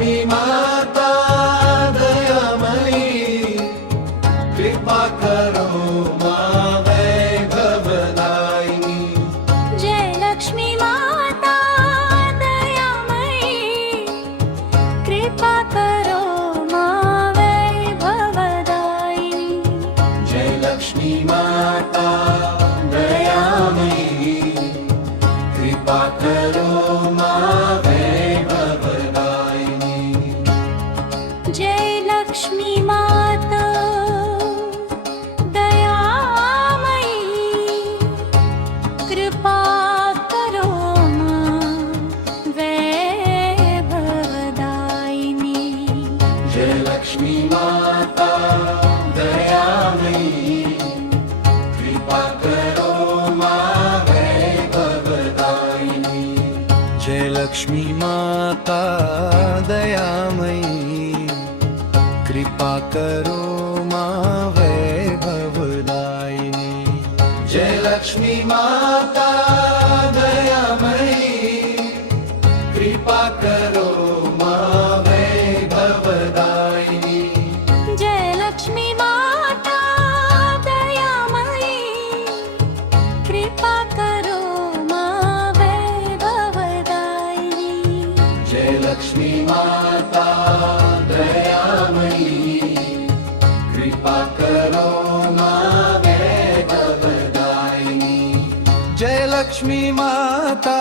लक्ष्मी माता दयामयी कृपा करो मां वैभवदायिनी। जय लक्ष्मी माता दयामयी कृपा करो मां वैभवदायिनी। जय लक्ष्मी माता दयामयी कृपा करो मां वैभवदायिनी। जय लक्ष्मी माता दयामयी कृपा करो मां वैभवदायिनी। जय लक्ष्मी माता दयामयी कृपा करो मां वैभवदायिनी। जय लक्ष्मी माता दयामयी कृपा करो मां वैभवदायिनी। जय लक्ष्मी माता दयामयी कृपा करो मां वैभवदायिनी। जय लक्ष्मी माता दयामयी कृपा करो मां वैभवदायिनी। जय लक्ष्मी माता दयामयी कृपा करो मां वैभवदायिनी। जय लक्ष्मी माता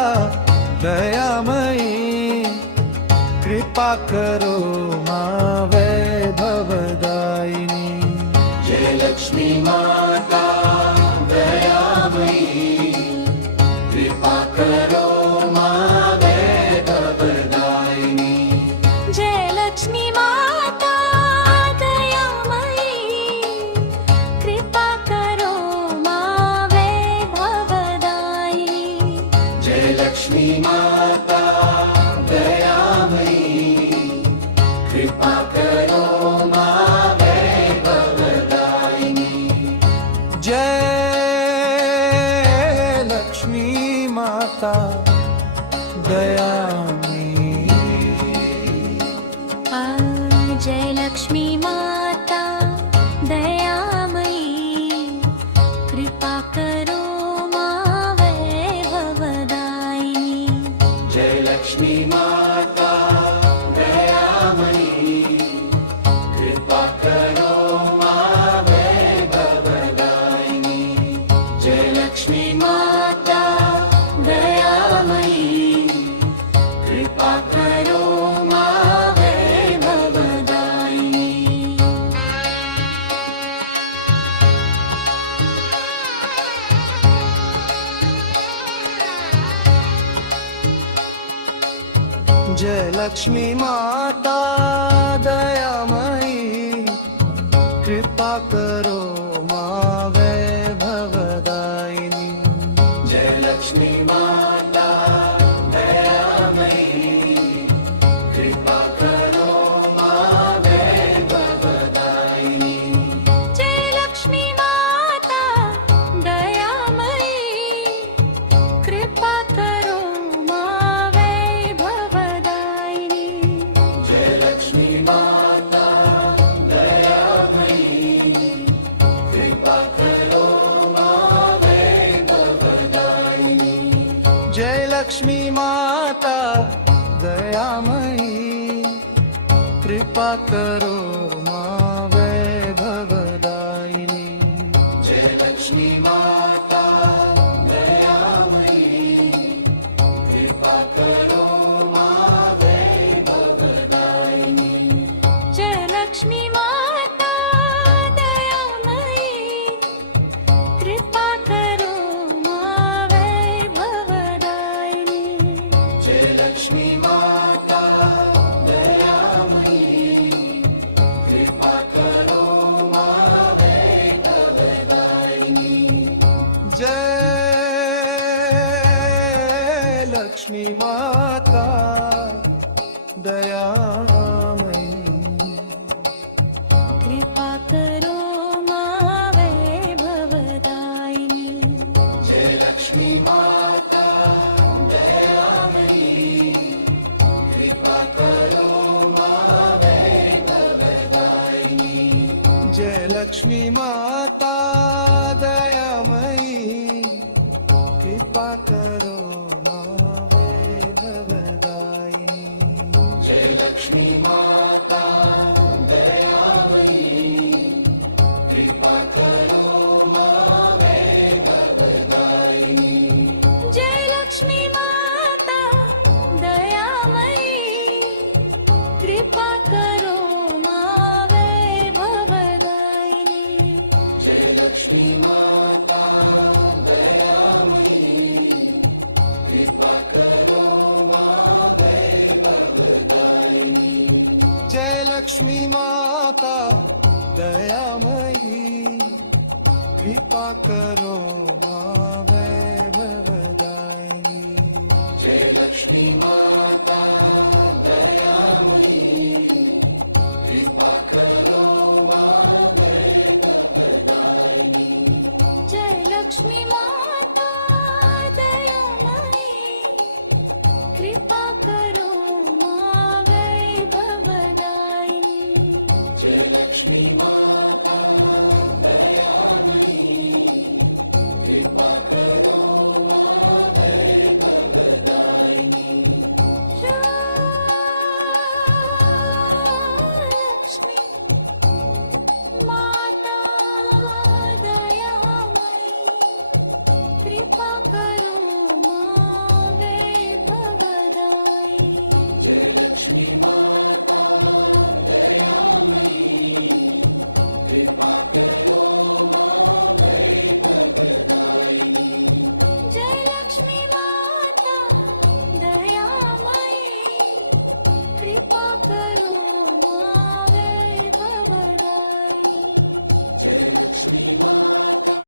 दयामयी कृपा करो मां वैभवदायिनी। जय लक्ष्मी माता दयामयी कृपा करो मां वैभवदायिनी। जय लक्ष्मी माता दयामयी कृपा करो मां वैभवदायिनी। जय लक्ष्मी माता दयामयी कृपा करो मां वैभवदायिनी। जय लक्ष्मी माता दयामयी। जय लक्ष्मी माता दयामयी कृपा करो मां वैभवदायिनी। जय लक्ष्मी माता दयामयी कृपा करो मां वैभवदायिनी। जय लक्ष्मी माता दयामयी कृपा करो मां वैभवदायिनी। जय लक्ष्मी माता दयामयी कृपा करो मां वैभवदायिनी। जय लक्ष्मी माता दयामयी कृपा करो मां वैभवदायिनी। जय लक्ष्मी माता दयामयी कृपा करो मां वैभवदायिनी। जय लक्ष्मी माता दयामयी कृपा करो मां वैभवदायिनी। जय लक्ष्मी माता दयामयी कृपा करो मां वैभवदायिनी। जय लक्ष्मी माता दयामयी कृपा करो मां वैभवदायिनी। जय लक्ष्मी माता दयामयी कृपा करो मां वैभवदायिनी। जय लक्ष्मी माता दयामयी कृपा करो मां वैभवदायिनी। लक्ष्मी माता